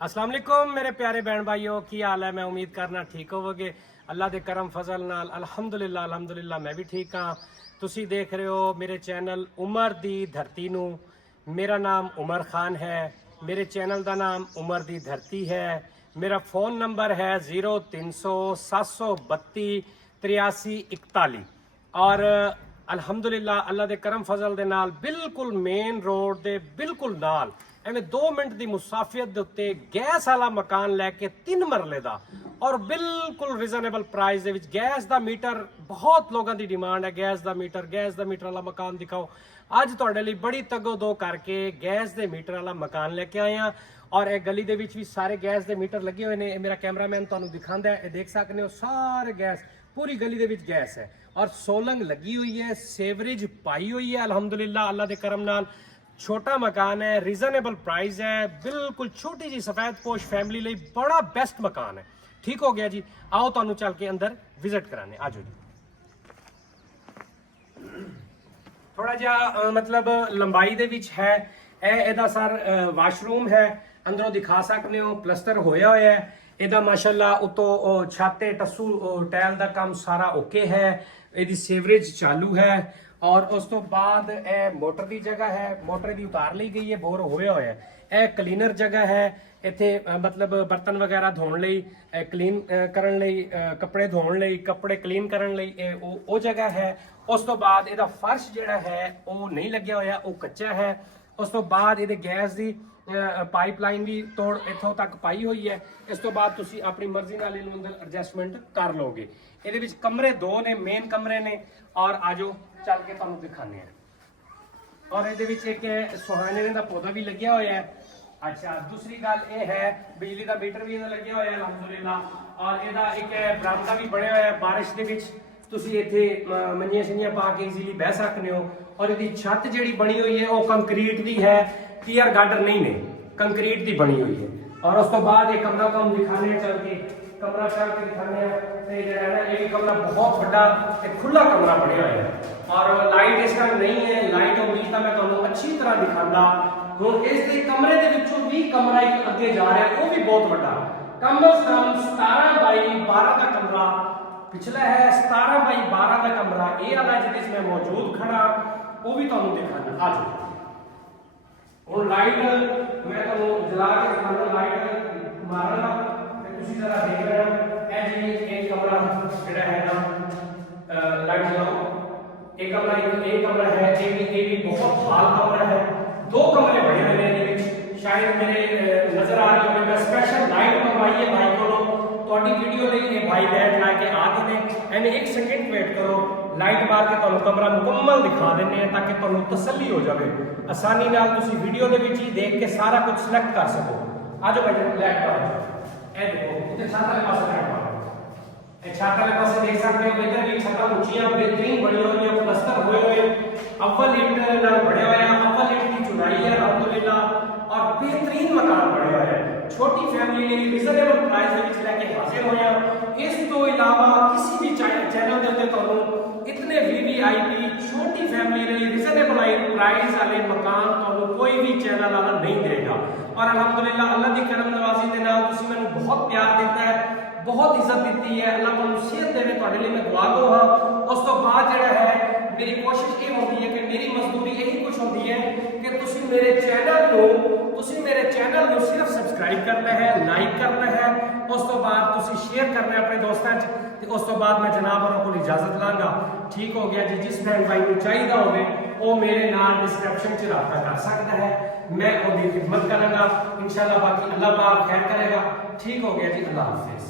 अस्सलाम वालेकुम मेरे प्यारे बहन भाइयों की हाल है। मैं उम्मीद करना ठीक होवोगे। अल्लाह दे करम फजल नाल अल्हम्दुलिल्लाह मैं भी ठीक हाँ। तुसी देख रहे हो मेरे चैनल उमर दी धरती नू। मेरा नाम उमर खान है। मेरे चैनल का नाम उमर दी धरती है। मेरा फ़ोन नंबर है 0300 732 8341 और अल्हम्दुलिल्लाह अल्लाह दे करम फजल दे नाल बिल्कुल मेन रोड दे बिल्कुल नाल एवं 2 मिनट की मुसाफियत के उत्ते गैस वाला मकान लैके 3 मरले का और बिल्कुल reasonable price they which gas का मीटर बहुत लोगों की डिमांड है। गैस का मीटर वाला मकान दिखाओ। अज तुहाडे लई बड़ी तगो-दो करके गैस के मीटर वाला मकान लेके आए हैं और एक गली दे विच भी सारे गैस के मीटर लगे हुए हैं। मेरा कैमरामैन तुहानू दिखांदा है, देख सकते हो सारे गैस पूरी गली दे विच गैस है और सोलंग लगी हुई है, सेवरेज पाई हुई है। अल्हम्दुलिल्लाह अल्लाह दे करम नाल छोटा मकान है, रिजनेबल प्राइस है, बिल्कुल छोटी जी सफेद पोश फैमिली लिए बड़ा बेस्ट मकान है। ठीक हो गया जी, आओ तुहानू चल के अंदर विजिट कराने। आजो जी। थोड़ा जा मतलब लंबाई दे विच है। एदा सर वाशरूम है, अंदरों दिखा सकते हो, प्लस्तर होया होया है। ਇਹਦਾ माशाल्लाह उतो छाते टस्सू टैल का काम सारा ओके है। ਇਹਦੀ सीवरेज चालू है और उस तो बाद मोटर की जगह है, मोटर भी उतार ली गई है, बोर होया होया है। यह क्लीनर जगह है, इत्थे मतलब बर्तन वगैरह धोने लई, क्लीन करन लई, कपड़े धोने लई, कपड़े क्लीन करन लई वो जगह है। उस तो बाद ਇਹਦਾ फर्श जिहड़ा है वो नहीं लग्या होया, वो कच्चा है। उस तो बाद ਇਹਦੇ गैस की पाइपलाइन भी तोड़ इत्थों तक पाई हुई है। इस तो बाद तुसी अपनी मर्जी नाल इहनूं अंदर एडजस्टमेंट कर लोगे। ਇਹਦੇ ਵਿੱਚ कमरे 2 ने, मेन कमरे ने और आजो चल के तुहानूं दिखाने हैं। और ਇਹਦੇ ਵਿੱਚ एक सुहाने का पौधा भी लग्या होया है। अच्छा, दूसरी गल यह है बिजली का मीटर भी ਇਹਦਾ लग्या होया है अल्हम्दुलिल्लाह। और ਇਹਦਾ एक बरामदा भी बनया होया है। बारिश ਦੇ ਵਿੱਚ ਤੁਸੀਂ ਇੱਥੇ ਮੰਜੀਆਂ ਸ਼ੰਜੀਆਂ ਪਾ ਕੇ ਈਜ਼ੀਲੀ ਬਹਿ ਸਕਦੇ ਹੋ। और ਇਹਦੀ छत ਜਿਹੜੀ बनी हुई है वो कंक्रीट ਦੀ है, टीयर गार्डर नहीं ने, कंक्रीट की बनी हुई है। और उस तो बाद एक कमरा को हम दिखाने हैं, चल के कमरा चल के दिखाने हैं। ये भी कमरा बहुत बड़ा एक खुला कमरा बनया हुआ है और लाइट इस टाइम नहीं है। लाइट उम्मीद है मैं तुहानू अच्छी तरह दिखाता हूँ। इस कमरे के विचों भी कमरा एक अगे जा रहा है, वो भी बहुत बड़ा, कम से कम 17 बाई 12 का कमरा पिछला है। 17 बाई 12 का कमरा ये वाला जिस में मौजूद खड़ा वो भी तुहानू दिखाना। आ जाओ और लाइट मैं तुहानू जला के दिखाना। लाइट मारना ते तुसी जरा देख लेना। ए जी एक कमरा जेड़ा है ना, लाइट जलाओ। एक कमरा है, ये भी बहुत हाल कमरा है। 2 कमरे बने हुए हैं ये विच। शायद मेरे नजर आ रही होगी, मैं स्पेशल लाइट मंगवाई है भाई को ਤੁਹਾਡੀ ਵੀਡੀਓ ਲਈ। ਇਹ ਭਾਈ ਲਾਈਟ ਲਾ ਕੇ ਆ ਗਏ ਨੇ। ਇਹਨੇ 1 ਸੈਕਿੰਡ ਵੇਟ ਕਰੋ, ਲਾਈਟ ਮਾਰ ਕੇ ਤੁਹਾਨੂੰ ਕਮਰਾ ਮੁਕੰਮਲ ਦਿਖਾ ਦਿੰਨੇ ਆ ਤਾਂ ਕਿ ਤੁਹਾਨੂੰ ਤਸੱਲੀ ਹੋ ਜਾਵੇ। ਆਸਾਨੀ ਨਾਲ ਤੁਸੀਂ ਵੀਡੀਓ ਦੇ ਵਿੱਚ ਹੀ ਦੇਖ ਕੇ ਸਾਰਾ ਕੁਝ ਸਿਲੈਕਟ ਕਰ ਸਕੋ। ਆਜੋ ਭਾਈ ਲਾਈਟ ਮਾਰੋ। ਇਹ ਦੇਖੋ ਇੱਥੇ ਛੱਤ ਵਾਲੇ ਪਾਸੇ ਲਾਈਟ ਮਾਰੋ। ਇਹ ਛੱਤ ਵਾਲੇ ਪਾਸੇ ਦੇਖ ਸਕਦੇ ਹੋ, ਇੱਧਰ ਵੀ ਛੱਤਾਂ ਉੱਚੀਆਂ बेहतरीन बनी हुई है, प्लस्तर हुए हुए। अव्वल ईंट ਨਾਲ ਬਣਿਆ ਹੋਇਆ, अव्वल ईंट ਦੀ ਚੁਨਾਈ है अल्हम्दुलिल्लाह और बेहतरीन मकान बने हुए हैं। छोटी फैमिली लिए रिजनेबल प्राइस ਦੇ ਵਿੱਚ ਲੈ ਕੇ ਹਾਜ਼ਰ ਹੋਇਆ। ਇਸ ਤੋਂ ਇਲਾਵਾ ਕਿਸੇ ਵੀ ਚੈਨਲ ਦੇ ਉੱਤੇ ਤੁਹਾਨੂੰ इतने वीवीआईपी छोटी फैमिली लिए रिजनेबल प्राइस वाले मकान ਤੁਹਾਨੂੰ कोई भी चैनल वाला नहीं देगा। और अल्हम्दुलिल्लाह अल्लाह की करम नवाजी के नाल तुसी मैनू बहुत प्यार दिता है, बहुत इज्जत दी है। अल्लाह तुहानू सेहत देवे, तुहाडे लिए मैं दुआ गो हां। उस तो बाद जिहड़ा है मेरी कोशिश ये होती है कि मेरी मजदूरी यही कुछ होती है कि तुसी मेरे चैनल को सिर्फ सब्सक्राइब करना है, लाइक करना है, उस तो बाद तुसी शेयर करना है अपने दोस्तों च। उस तो बाद मैं जनाब होरों को इजाजत लांगा। ठीक हो गया जी। जिस भैन भाई को चाहिए होवे वो मेरे नाल डिस्क्रिप्शन च राब्ता कर सकता है, मैं उसकी खिदमत करांगा इंशाअल्लाह। बाकी अल्लाह पाक खैर करेगा। ठीक हो गया जी, अल्लाह हाफिज।